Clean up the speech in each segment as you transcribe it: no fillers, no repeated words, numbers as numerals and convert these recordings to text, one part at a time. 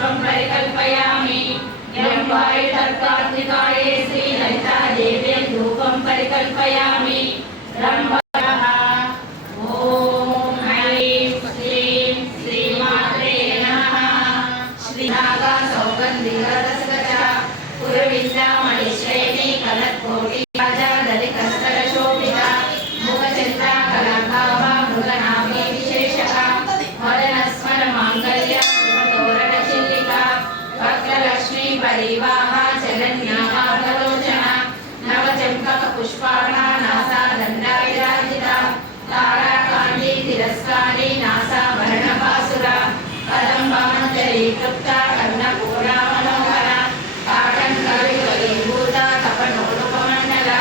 पुष्पं परिकल्पयामि यम्वाय तत्कार्तिकाये श्रीललिता देवी धूपं परिकल्पयामि ब्रह्मः ॐ ऐं श्रीं श्रीमात्रे नमः श्रीनागा सौगन्धिरसगज पुरविन्द्रामणिश्रेणी कलत्कोटि राजा दलितस्तरशोभिता मुखचन्द्रा कलाभावा मृगनाभि विशेषः वदनस्मर माङ्गल्य तोरणचिल्लिका वक्रलक्ष्मी परिवाह जगन्याः प्रलोचना नवचम्पक पुष्पाणा नासा दण्डाविराजिता ताराकान्ति तिरस्कारी नासा वर्णपासुरा कदम्बानुचरी तृप्ता कर्णपूरा मनोहरा काटन्कविकलीभूता तपनोरुपमण्डला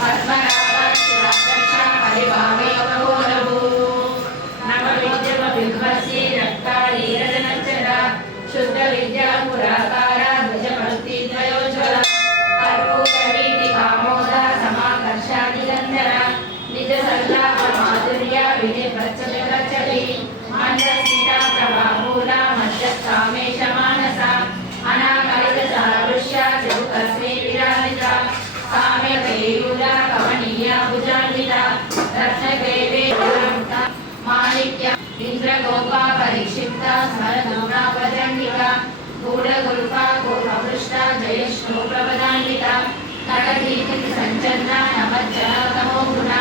पद्मनाभा शिवाध्यक्षा परिभावे कपोलभू नवविद्यमविध्वंसी रक्ताली रजनच्चरा शुद्धविद्या पुराकारा ध्वजभक्तिद्वयोज्ज्वला कर्पूरवीटिकामोदा समाकर्षा निरन्तरा निजसल्लापमाधुर्या विधिप्रचलि मन्दस्मिता प्रभापूला मध्यस्थामेश मानसा अनाकलितसादृश्या चरुकश्री विराजिता काम्यकेयूरा कमनीया भुजान्विता रत्नग्रैवे माणिक्य इन्द्रगोपा परिक्षिप्ता स्मरदूरा प्रचण्डिका गूढगुल्फा कूर्मपृष्टा जयश्नु प्रपदान्विता कटदीपित सञ्चन्ना नमज्जना तमोगुणा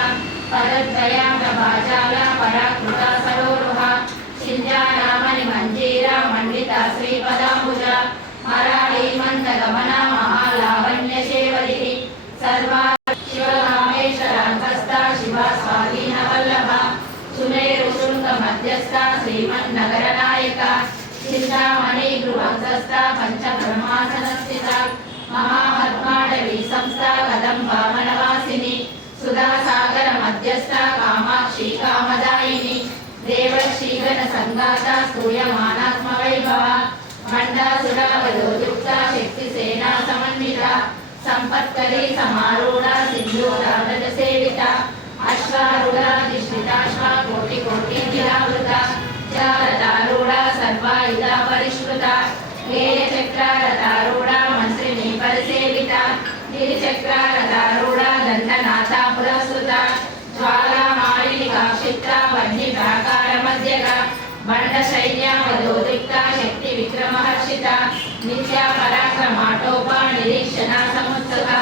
पदद्वया प्रभाजाला पराकृता सरोरुहा शिञ्जानामणि मञ्जीरा मण्डिता श्रीपदाम्बुजा मराळी मन्दगमना महालावण्यशेवरिः सर्वा शिवकामेश्वरान्तस्था शिवा स्वाधीनवल्लभा सुमेरुशृङ्गमध्यस्था श्रीमन्नगरनायिका चिन्तामणि गृहस्थस्था पञ्चब्रह्मासनस्थिता महापद्माडवी संस्था कदम्बावनवासिनी सुधासागर मध्यस्था कामाक्षी कामदायिनी देवर्षीगण संगाता स्तूयमानात्मवैभवा भण्डासुरावलोयुक्ता शक्तिसेना समन्विता संपत्करी समारूढा सिन्धूरानलसेविता अश्वारूढाधिष्ठिताश्वा कोटिकोटिधिरावृता चारदारूढा सर्वायुधा परिष्कृता गेयचक्रारदारूढा मन्त्रिणी परिसेविता गिरिचक्रारदारूढा दण्डनाथा पुरस्कृता ज्वालामालिका क्षिप्ता वह्निप्राकारमध्यगा बण्डशैल्या वधोदिक्ता शक्तिविक्रमहर्षिता नित्या पराक्रमाटोपा निरीक्षणा समुत्सुका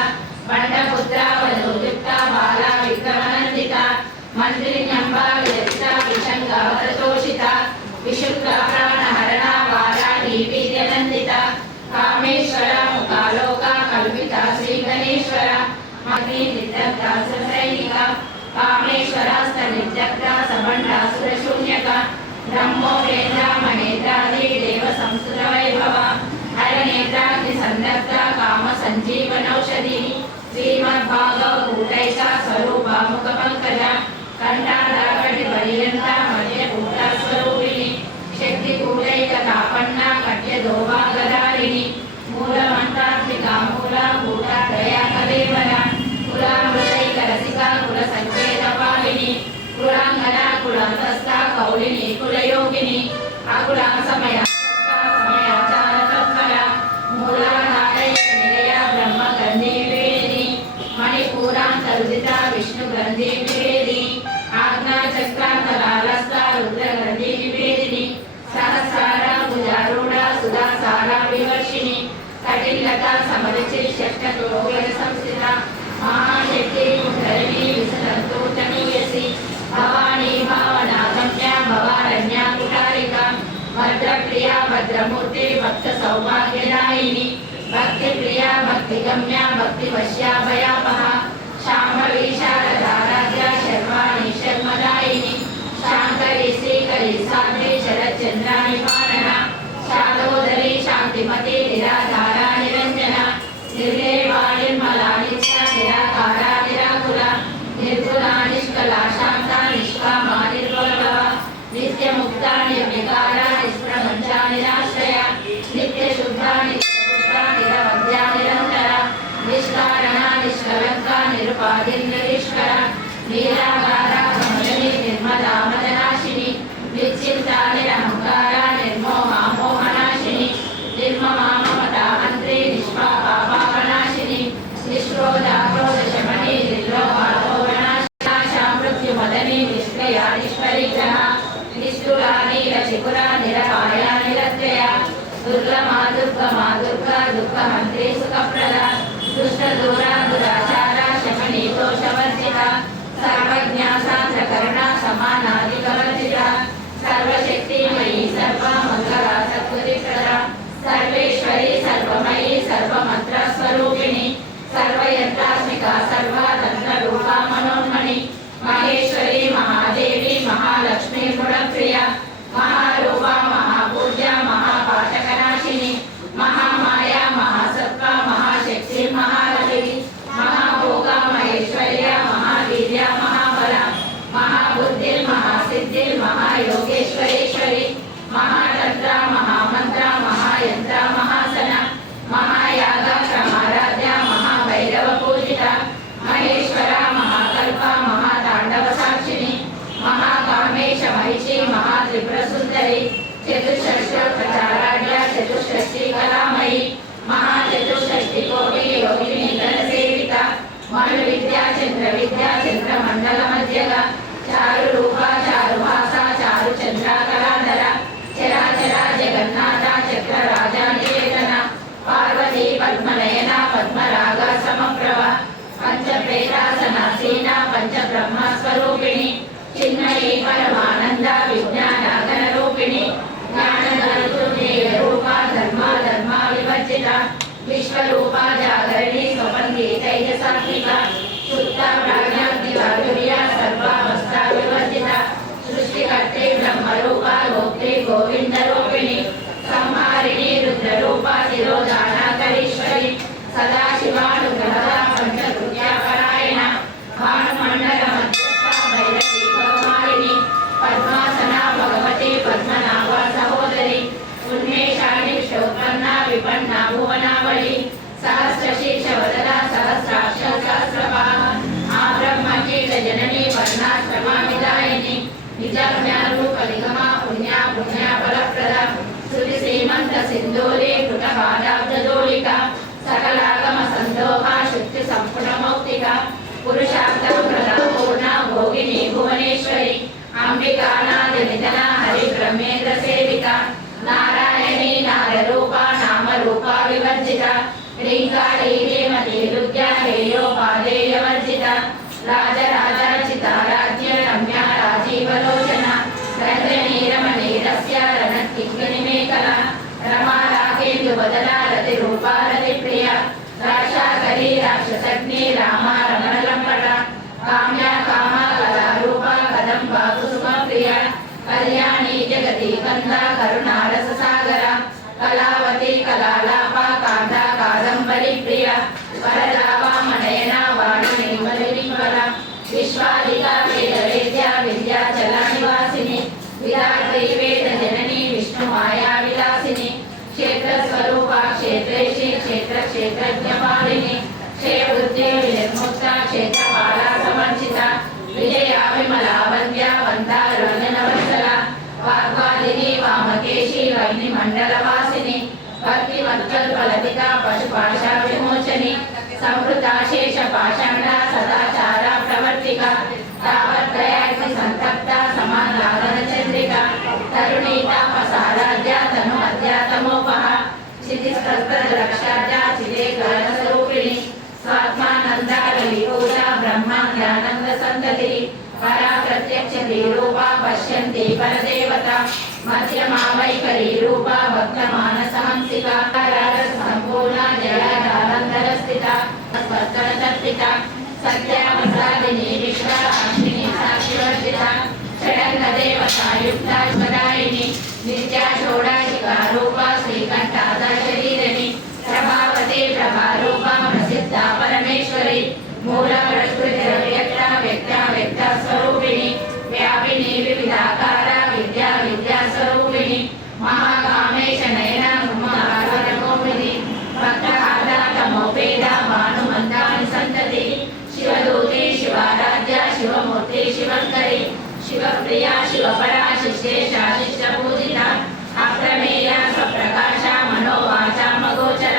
बण्डपुत्रा वधोदिक्ता बाला विक्रमनन्दिता मन्त्रिण्यम्बा विरचिता विशङ्गावरतोषिता विशुक्राप्राणहरणा वाराही वीर्यनन्दिता कामेश्वरा मुखालोका कल्पिता श्रीगणेश्वरा मग्निर्दग्धा सुरसैनिका कामेश्वरास्तनिर्दग्धा सबण्डासुरशून्यका ब्रह्मोपेन्द्रा महेन्द्रादि देव संस्कृतवैभवा हरनेत्राग्निसन्दग्धा कामसञ्जीवनौषधिः श्रीमद्भागवतूटैका स्वरूपा मुखपङ्कजा कण्ठाधाकटिपर्यन्ता मध्यकूटा स्वरूपिणी शक्तिकूटैकतापन्ना कट्यदोभागधारिणी मूलमन्त्रात्मिका मूला कूटात्रया कलेवरा कुलामृतैकरसिका कुलसङ्केतपालिनी कुलाङ्गना कुलान्तस्था कौलिनी कुलयोगिनी अकुला समयाचारतत्परा मूलाधारैकनिलया ब्रह्मगन्धीवेदिनी मणिपूरान्तर्जिता विष्णुगन्धीवेदिनी आज्ञाचक्रान्तलालस्था रुद्रगन्धीवेदिनी सहस्रारा भुजारूढा सुधासारा विवर्षिणी कटिलता समरुचि षष्ठतोगण संस्थिता महाशक्ति धरणी विसरन्तोतनीयसी भवानी भावनागम्या भवारण्या कुटारिका भद्रप्रिया भद्रमूर्ति भक्तसौभाग्यदायिनी भक्तिप्रिया भक्तिगम्या भक्तिवश्या भयापहा शाम्भवी शारदाराध्या शर्वाणी शर्मदायिनी शाङ्करी श्रीकरी साध्वी शरच्चन्द्राणि पालना शालोदरी शान्तिमती निराधारा निरञ्जना निर्देवाणिर्मला नित्या निराकारा निराकुला निर्गुणा निष्कला शान्ता निष्कामा निर्भवा नित्यमुक्ता निर्विकारा निष्प्रपञ्चा निराश्रया नित्यशुद्धा नित्यपुष्टा निरवध्या निरन्तरा निष्कारणा निष्कलङ्का निरुपाधिर्निष्का దుర్గమా దుర్గమా దుర్గా దుఃఖహంత్రి సుఖప్రద దుష్టదూరా దురాచార శమనీ దోషవర్జిత సర్వజ్ఞ సాంద్రకరుణ సమానాధికవర్జిత సర్వశక్తిమయీ సర్వమంగళ సద్గురిప్రద సర్వేశ్వరి సర్వమయీ సర్వమంత్రస్వరూపిణి సర్వయంత్రాత్మిక సర్వతంత్ర రూపా మనోన్మణి మహేశ్వరి మహాదేవి మహాలక్ష్మి గుణప్రియ మహారూప మహాపూజ్య మహాపాతకనాశిని మహామాయ మహాసత్వ మహాశక్తి మహారథి మహాభోగ మహేశ్వర్య మహావీర్య మహాబల మహాబుద్ధి మహాసిద్ధి మహాయోగేశ్వరేశ్వరి మహాతంత్ర మహామంత్ర మహాయంత్ర మహాసన మహాయాగ ప్రమారాధ్య మహాభైరవ పూజిత మహేశ్వర మహాకల్ప మహాతాండవ సాక్షిని మహాకామేశ మహిషి మహాత్రిపుర సుందరి చతుషష్ఠ ప్రచారాఢ్య చతుషష్ఠి కళామయి మహాచతుషష్ఠి కోటి యోగిని గణ సేవిత మను విద్యా చంద్ర మండల మధ్యగ చారు రూప చారు భాష చారు చంద్ర కళాధర చరాచర జగన్నాథ చక్ర రాజా నికేతన పార్వతీ పద్మనయన పద్మరాగ సమప్రభ పంచప్రేతాసనాసీన పంచబ్రహ్మ స్వరూపిణి చిన్మయీ పరమానంద విజ్ఞానగణ రూపిణి జ్ఞానగణ రూప ధర్మ వివర్జిత విశ్వరూప జాగరణి స్వపంది తైజసాత్మిక శుద్ధ ప్రాజ్ఞాగ్నివాయుర్య సర్వావస్థ వివర్జిత సృష్టికర్తే బ్రహ్మరూప గోప్త్రి గోవింద రూపిణి సంహారిణి రుద్రరూప తిరోధానాకరీశ్వరి సదాశివానుగ్రహ పంచకృత్యాపరాయణ భానుమండల మధ్యస్థ భైరవీ భగవారిణి పద్మాసన భగవతి పద్మనాభ సహోదరి ఉన్మేషాణి విశ్వోత్పన్న విపన్న భువనావళి సహస్రశీర్ష వదన సహస్రాక్ష సహస్రపాద ఆ బ్రహ్మకీట జనని వర్ణాశ్రమావిదాయిని నిజజ్ఞానరూప నిగమ పుణ్య ఫలప్రద శృతి శ్రీమంత సింధూరి కృతపాదాబ్జదోళిక సకలాగమ సందోహ శుద్ధి సంపుట మౌక్తిక పురుషార్థ ప్రదాపూర్ణ భోగిని భువనేశ్వరి అంబికానాది నిధన హరి బ్రహ్మేంద్ర సేవిక నారాయణీ నారరూప నామరూప వివర్జిత శ్రీకాళీ హేమతి రుద్య హేయోపాదేయవర్జిత రాజరాజాచితారాధ్య రమ్య రాజీవలోచన రంజనీ రమణీరస్య రణకింకణి మేఖల రమా రాకేందు వదన రతి రూపా రతి ప్రియ రాక్షాకరి రాక్షసగ్ని రామ రమణలంపట కామ్య కామ కళారూప కదంబ కుసుమ ప్రియ కళ్యాణి జగతి కంద కరుణారస సాగర కళావతి కళాలాప కాంత కాదంబరి ప్రియ వరదా వామనయన వాణి వర విశ్వాదిక వేద వేద్య విద్యాచల నివాసిని విరాట్రీ వేద జనని విష్ణు మాయా విలాసిని క్షేత్ర స్వరూప క్షేత్రేషి క్షేత్ర క్షేత్రజ్ఞపాలిని క్షయవృద్ధి వినిర్ముక్త క్షేత్రపాల సమర్చిత విజయా విమలా వంద్య వందారుణవత్సల వాగ్వాదిని వామకేశి వగ్ని మండలవాసిని భక్తి మత్కల్పలతిక పశుపాశ విమోచని సంవృత శేష పాషాణ సదాచార ప్రవర్తిక తావత్రయాగ్ని సంతప్త సమాలాగన చంద్రిక తరుణీ తాపసారాధ్య తను అధ్యాతమోపహ చితిస్త్రక్షాధ్య చిదే గణ స్వరూపిణి స్వాత్మానంద విభూష బ్రహ్మాండానంద సంతతి పరా ప్రత్యక్ష రూప పశ్యంతి పరదేవత మధ్యమా వైఖరి రూప భక్త మానస హంసిక సంపూర్ణ జయానందర స్థిత స్వర్గణ తర్పిత సత్యావసాదిని విశ్వ అగ్ని సాక్షివర్జిత షడంగ దేవతాయుక్త స్వదాయిని నిత్యా షోడాశికా రూప శ్రీకంఠాద శరీరిణి ప్రభావతి ప్రభారూప ప్రసిద్ధ పరమేశ్వరి మూల ప్రకృతి వ్యక్త స్వరూపిణి వ్యాపిని వివిధాకార విద్యా స్వరూపిణి మహాకామేశ నయన మోహిని భక్తమోపేద భానుమంతాని సంతతి శివదూతి శివారాధ్య శివమూర్తి శివంకరి శివప్రియ శివపరా శిష్ట పూజిత అప్రమేయ స్వప్రకాశ మనోవాచ మగోచర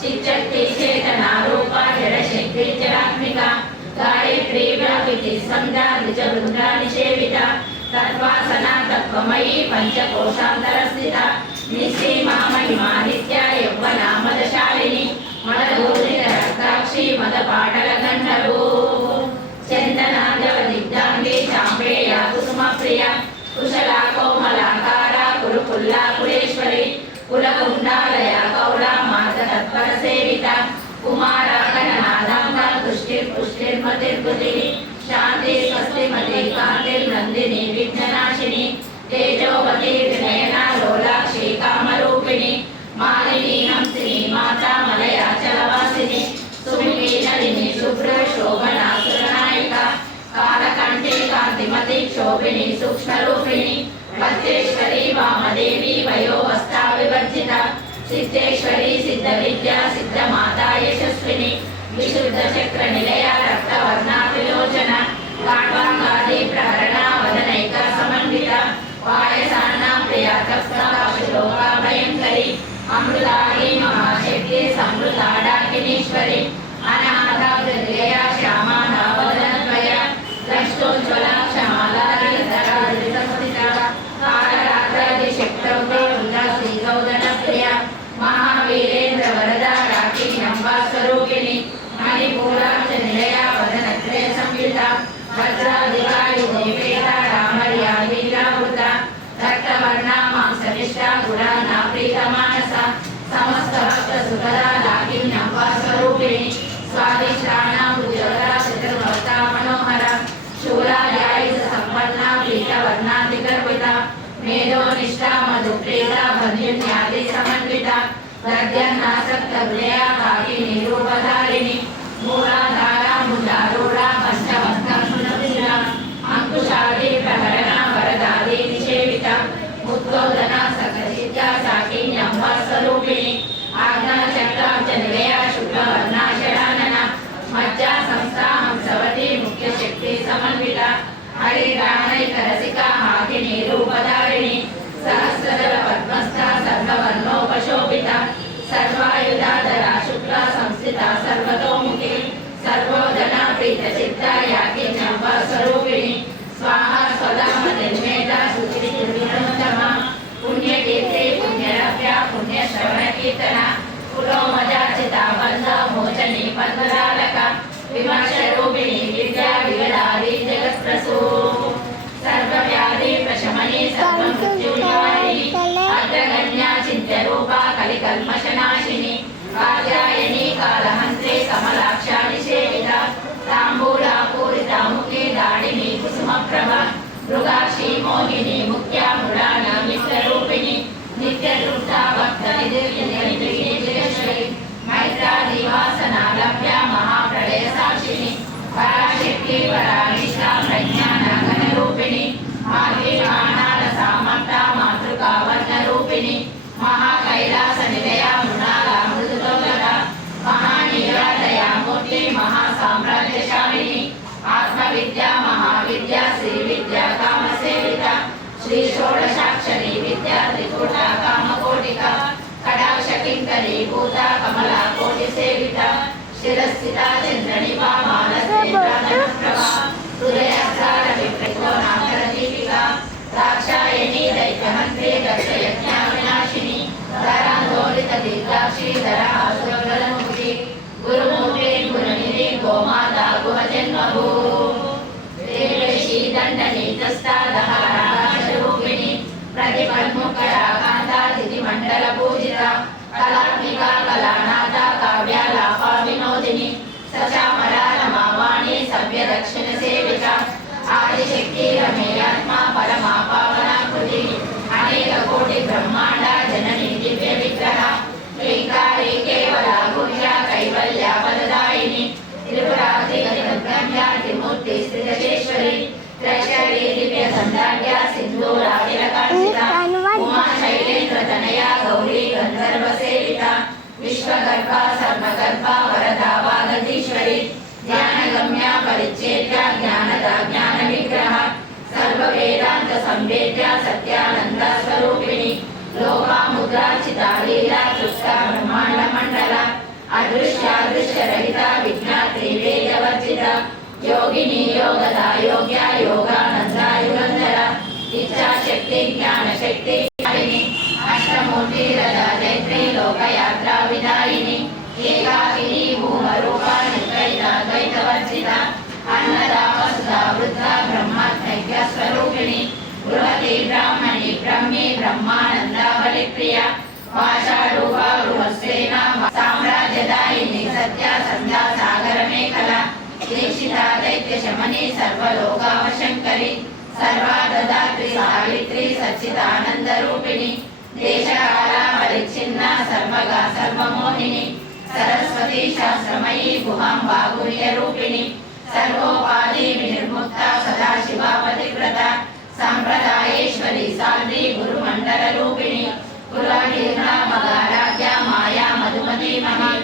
చిచ్చక్తి చేతనారూప జడశక్తి జడాత్మిక గాయత్రి వ్యాపితి సంధ్య నిజ బృంద నిషేవిత తత్వాసన తత్వమయీ పంచకోశాంతర స్థిత నిశ్రీమా మహిమా कामिनी सूक्ष्मरूपिणी भद्रेश्वरी वामदेवी वयोवस्था विवर्जिता सिद्धेश्वरी सिद्धविद्या सिद्धमाता यशस्विनी विशुद्ध चक्र निलया रक्तवर्णा त्रिलोचना काण्वाङ्गादि प्रहरणा वदनैक समन्विता पायसान्नां प्रिया तप्ता श्लोका भयङ्करी अमृतागी महाशक्ति समृताडाकिनीश्वरी अनाथा हृदया श्यामा नवदनद्वया द्रष्टोज्ज्वला क्षमालाधरा धृतस्थिता कालरात्रादिशक्तौते रुद्रश्रीगौदनप्रिया महावीरेन्द्र वरदा राकिनी अम्बा स्वरूपिणी मणिपूराक्ष निलया वदनत्रय संयुता वज्राधिकायुधे वेदा रामर्यादीरावृता रक्तवर्णा मांसनिष्ठा गुणाना प्रीतमानसा समस्त भक्त सुखदा लाकिनी अम्बा स्वरूपिणी स्वादिष्टानां उज्ज्वला चतुर्भक्ता मनोहरा शूलाध्यायुध संपन्ना पीतवर्णाधिगर्भिता मेधोनिष्ठा मधुप्रीता बन्धुन्यादि समन्विता दध्यन्नासक्त हृदया काकिनी रूपधारिणी मूलाधारा मुण्डारूढा पंचवक्त्रशूलशिला अंकुशादि प्रहरणा वरदादि निषेविता मुद्गोदना सकलचित्ता साकिनी अम्बा स्वरूपिणी आज्ञाचक्राब्जनिलया शुक्लवर्णा षडानना मज्जा संस्था हंसवती मुख्यशक्ति समन्विता हरिद्राणैकरसिका हाकिनी रूपधारिणी सहस्रदल पद्मस्था सर्ववर्णोपशोभिता सर्वायुधाधरा शुक्ला संस्थिता सर्वतोमुखी सर्वोदना प्रीतचित्ता याकिनी अम्बा स्वरूपिणी स्वाहा स्वदा निर्मेता सुचिरितमा पुण्यकीर्ति पुण्यरव्या पुण्यश्रवणकीर्तना पुरोमजाचिता बन्ध मोचनी बन्धदालका विमर्शरूपिणी विद्या विगदारी जगत्प्रसू सर्वव्याधि प्रशमनी सर्वमृत्युनिवारिणी अग्रगण्या चिन्त्यरूपा कलिकल्मषनाशिनी कात्यायनी कालहन्त्रे कमलाक्षा निषेविता ताम्बूला पूरिता मुखे दाडिनी कुसुमप्रभा मृगाक्षी मोहिनी मुख्या मृडाना मित्ररूपिणी नित्यतृप्ता भक्तनिधिर्यश्वरी मैत्रादिवासना लभ्या महाप्रलय साक्षिणी पराशक्ति परानिष्ठा प्रज्ञानघनरूपिणी मातृकाणालसामर्था मातृकावर्णरूपिणी महाकैलासनिलया मृणाला मृदुलोलका महानीरादया मूर्ति महासाम्राज्यशालिनी आत्मविद्या महाविद्या श्रीविद्या कामसेविता श्री षोडशाक्षरी विद्या त्रिकूटा कामकोटिका कटाक्षकिङ्करी भूता कमला कोटिसेविता शिरस्थिता चन्द्रनिभा मानसेन्द्रप्रभा हृदयस्तार विप्रकोणाकरदीपिका दाक्षायणी दैत्यहन्त्री दक्षयज्ञाविनाशिनी धरान्दोलित दीर्घाक्षी धरा सुरगलमुखी गुरुमूर्ते गुरुनिधि गोमाता गुहजन्मभू देवेशी दण्डनीतस्था दहाराकाशरूपिणी प्रतिपन्मुखया कान्ता तिथिमण्डलपूजिता कलात्मिका कलानाथा काव्यालापा विनोदिनी सचामरा रमावाणी सभ्यदक्षिणसेविका आदिशक्ति रमेयात्मा परमा पावनाकृति अनेककोटि ब्रह्माण्ड जननी दिव्यविग्रह ह्रीङ्कारी केवला गुह्या कैवल्या वरदायिनी त्रिपुराधिगतिगम्या त्रिमूर्ति स्थितकेश्वरी त्रैशरी दिव्यसन्दाढ्या सिन्धूरादिलकार्चिता उमा शैलेन्द्र तनया गौरी गन्धर्वसेविता विश्वगर्भा सर्वगर्भा वरदा वागधीश्वरी ध्यानगम्या परिच्छेद्या ज्ञानदा ज्ञानविग्रह सर्ववेदान्त संवेद्या सत्यानन्द स्वरूपिणी लोपामुद्रार्चिता लीला तृष्टा ब्रह्माण्डमण्डला अदृश्यादृश्यरहिता विज्ञात्री वेदवर्जिता योगिनी योगदा योग्या योगानन्दा युगन्धरा इच्छाशक्ति ज्ञानशक्ति अष्टमूर्ति रदा जैत्री लोकयात्रा विदायिनी एकाकिनी भूमरूपा निद्वैता द्वैतवर्जिता अन्नदा वसुधा वृद्धा ब्रह्मात्मज्ञ स्वरूपिणी बृहती ब्राह्मणी ब्रह्मी ब्रह्मानन्दा बलिप्रिया भाषारूपा बृहस्सेना साम्राज्यदायिनी सत्या सन्ध्या सागरमेखला दीक्षिता दैत्यशमनी सर्वलोकावशङ्करी सर्वाददात्री सावित्री सच्चिदानन्दरूपिणी देशकाला परिच्छिन्ना सर्वगा सर्वमोहिनी सरस्वती शास्त्रमयी गुहाम्बा गुह्यरूपिणी सर्वोपाधि विनिर्मुक्ता सदाशिवा पतिव्रता సంప్రదాయేశ్వరి సాధ్వి గురుమండల రూపిణి కులారాధ్య మాయా మధుమతి మహి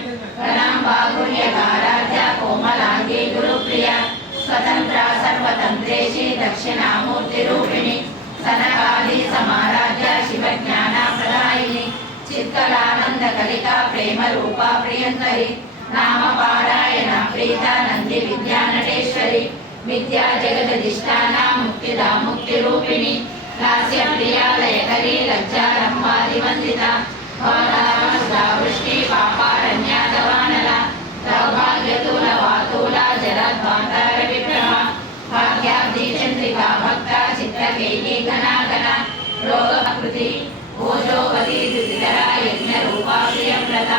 గణాంబాగుర్యకారాధ్య కోమలాంగి గురుప్రియ స్వతంత్ర సర్వతంత్రేషి దక్షిణామూర్తి రూపిణి సనకాది సమారాధ్య శివజ్ఞాన ప్రదాయిని చిత్కలానంద కలికా ప్రేమ రూపా ప్రియంకరి నామ పారాయణ ప్రీత నంది విద్యా నటేశ్వరి విద్యా జగదధిష్టాన ముక్తిదా ముక్తి రూపిణి లాస్య ప్రియాలయకరి లజ్జారంభాది వందిత వృష్టి పాపారణ్యాదవానల దౌర్భాగ్యతూల వాతూల జలద్వాంతర విగ్రహ భాగ్యాబ్ది చంద్రికా భక్త చిత్రకేకి ఘనాఘన రోగకృతి ఓజోవతి దుతిధర యజ్ఞ రూపా ప్రియంవ్రత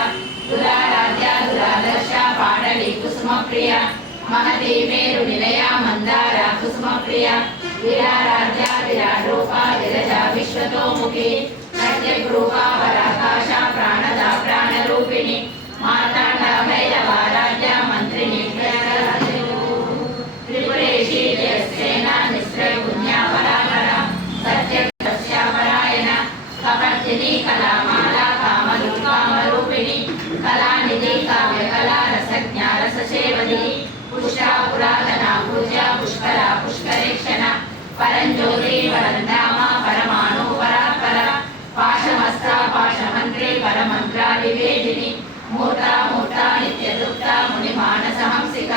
దురారాధ్య దురాదర్శ పాడలి కుసుమ ప్రియ మహతి మేరు నిలయ మందార కుసుమ ప్రియ విరారాధ్య విరాట్ రూప విరజ విశ్వతోముఖి ప్రత్యగ్రూప పరాకాశ ప్రాణద ప్రాణరూపిణి మార్తాండ భైరవారాధ్య మంత్రిని త్రిపురేషి జయసేన నిశ్రయ పుణ్య పరాపర సత్యపరాయణ కపర్దిని కళామాల కామరూపిణి కళానిధి కావ్య కళా రసజ్ఞ రససేవది పుష్ట పురాతన పూజ్య పుష్కర పుష్కరేక్షణ పరంజ్యోతి పరంధామ పరమాణు పరాత్పర పాశమస్త్ర పాశమంత్రి పరమంత్ర వివేదిని మూర్త మూర్త నిత్యదుప్త ముని మానస హంసిక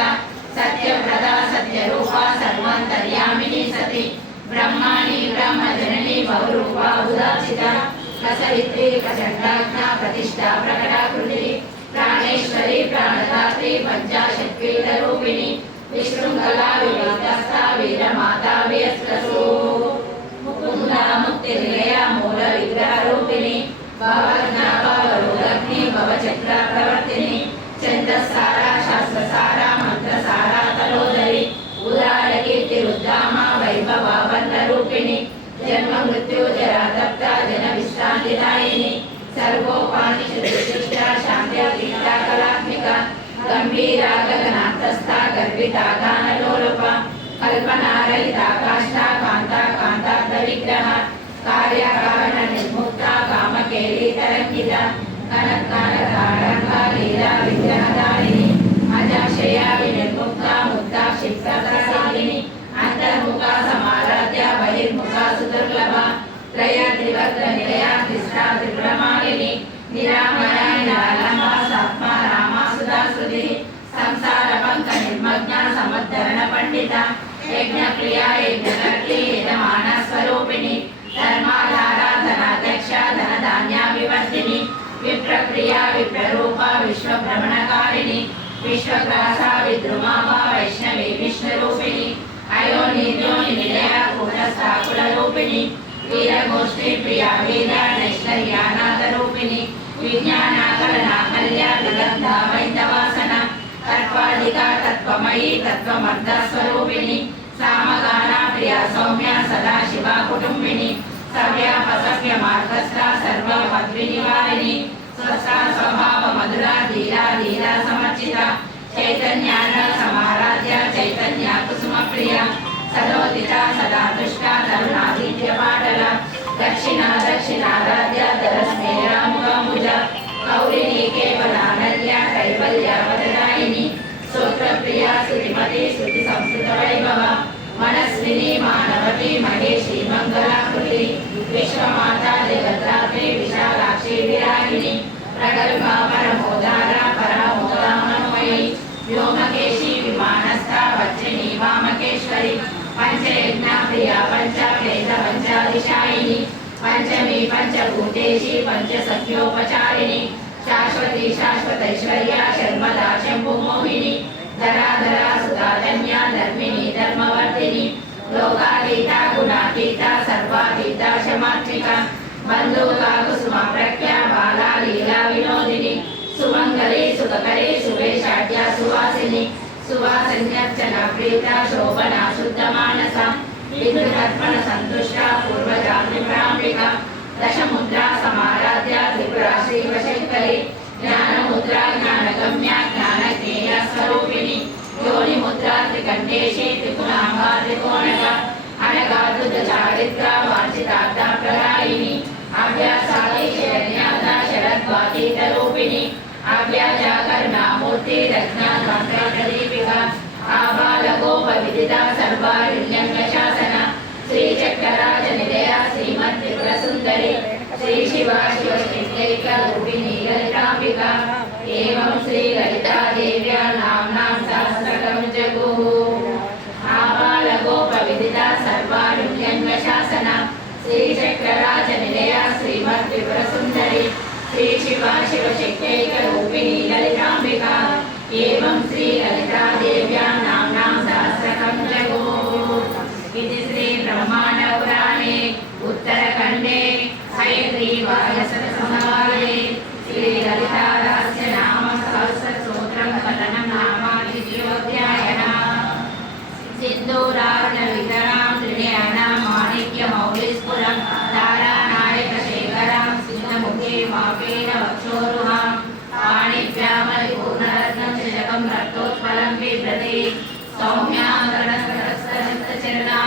సత్యవ్రత సత్యరూప సర్వాంతర్యామిని సతి బ్రహ్మాణి బ్రహ్మజనని బహురూప ఉదాచిత రసరిత్రి ప్రచండాజ్ఞ ప్రతిష్ఠా ప్రకటాకృతి ప్రాణేశ్వరి ప్రాణదాత్రి పంచాశక్తిల రూపిణి విశృంఖలా వివిధస్థ వీరమాతా వ్యస్త్రసు ముకుంద ముక్తి నిలయ మూల విగ్రహ రూపిణి భవజ్ఞ భవరుగ్ని భవచక్ర ప్రవర్తిని ఛందస్సార శాస్త్రసార మంత్రసార తలోదరి ఉదార కీర్తి రుద్ధామ వైభవ వర్ణ రూపిణి జన్మ మృత్యు జరాతప్త జన విశ్రాంతిదాయిని సర్వోపానిషిష్ట శాంత్యతీర్థ కళాత్మిక గంభీర గగనాంతస్థ గర్భిత గానలోలుప కల్పనారహిత కాష్ట కాంత కాంతార్థ విగ్రహ కార్యకారణ నిర్ముక్త కామకేలి తరంగిత కనకారంగ లీలా విగ్రహదారిణి అజాశయ వినిర్ముక్త ముక్త క్షిప్రసారిణి అంతర్ముఖ సమారాధ్య బహిర్ముఖ సుదుర్లభ త్రయ త్రివర్గ నిలయ త్రిష్ట త్రిపురమాలిని నిరామయ నిరాలంబ సాత్మ రామ సుధాశ్రుతి సంసార పంక నిర్మగ్న సమద్ధరణ పండిత యజ్ఞ ప్రియా యజ్ఞకర్తి యజమాన స్వరూపిణి ధర్మాధార ధనాధ్యక్ష ధనధాన్య వివర్ధిని విప్రక్రియా విప్రరూప విశ్వభ్రమణకారిణి విశ్వగ్రాస విద్రుమావ వైష్ణవి విష్ణురూపిణి అయోనిర్యోని నిలయ కూటస్థాకుల రూపిణి వీరగోష్ఠి ప్రియా వీర నైశ్వర్యానాథ రూపిణి విజ్ఞానాకరణ కళ్యా విగంధ వైద్యవాసన తత్వాధిక తత్వమయీ తత్వమర్ధ స్వరూపిణి సామగాన ప్రియ సౌమ్య సదాశివ కుటుంబిని సవ్యాపసవ్య మార్గస్థ సర్వ పద్వినివారిణి స్వస్థ స్వభావ మధుర ధీర ధీర సమర్చిత చైతన్యాన సమారాధ్య చైతన్య కుసుమ ప్రియ సదోదిత సదా దుష్ట తరుణాదిత్య పాటల దక్షిణ దక్షిణారాధ్య ధరస్మేరాముగముజ కౌరిణి కేవలానల్య కైవల్య వదనాయిని స్తోత్రప్రియ శ్రీమతి శృతి సంస్కృత వైభవ మనస్విని మానవతి మహేషి మంగళాకృతి విశ్వమాత జగద్ధాత్రి విశాలాక్షి విరాగిని ప్రగల్భ పరమోదార పరమోదామనమయి వ్యోమకేశి విమానస్థ వజ్రిని వామకేశ్వరి పంచయజ్ఞ ప్రియ పంచ వేద పంచాదిశాయిని పంచమి పంచభూతేషి పంచసఖ్యోపచారిణి శాశ్వతి శాశ్వతైశ్వర్య శర్మదా శంభుమోహిని ధరాధర సుధాధన్య ధర్మిణి ధర్మవర్ధిని లోకాతీత గుణాతీత సర్వాతీత శమాత్మిక బంధుక కుసుమ ప్రఖ్య బాలా లీలా వినోదిని సుమంగళి సుఖకరి సువేషాఢ్య సువాసిని సువాసన్యర్చన ప్రీత శోభన శుద్ధ మానస విద్యుదర్పణ సంతుష్ట పూర్వజామి ప్రాంబిక దశముద్రా సమారాధ్య త్రిపుర శ్రీవశంకరి జ్ఞానముద్రా జ్ఞానగమ్య జ్ఞానజ్ఞేయ స్వరూపిణి యోనిముద్రా త్రికంఠేశి త్రిపురాంబా త్రికోణక అనగా దుర్గచార रूपिणी अव्याजा करुणामूर्ति रत्नाकांतप्रदीपिका आबालगोपविदिता सर्वारुण्यशासना श्रीचक्रराजनिलया श्रीमत्त्रिपुरसुन्दरी श्री शिवा शिवशक्त्यैकरूपिणी ललिताम्बिका एवं श्री ललिता देव्या नाम्नां सहस्रकं जगुः आबालगोपविदिता सर्वारुण्यशासना श्रीचक्रराजनिलया श्रीमत्त्रिपुरसुन्दरी श्री शिवा शिवशक्त्यैकरूपिणी ललिताम्बिका एवं श्री ललिता देव्या नाम्नां सहस्रकं जगुः। इति श्री ब्रह्मांड पुराणे उत्तरखंडे हयग्रीवासनसंवादे श्री ललिता रहस्य नाम सहस्र स्तोत्रं कथनं नामाधियोऽध्यायः। सिन्दूरार्णव वितरां त्रिनयनां माणिक्यमौलिस्फुरं तारानायकशेखरां सिंहमुखे मापेन वक्षोरुहां पाणिभ्यामलिपूर्णरत्नं शिलकं रक्तोत्पलं बिभ्रति सौम्यां गणस्तरस्तरस्तचरणां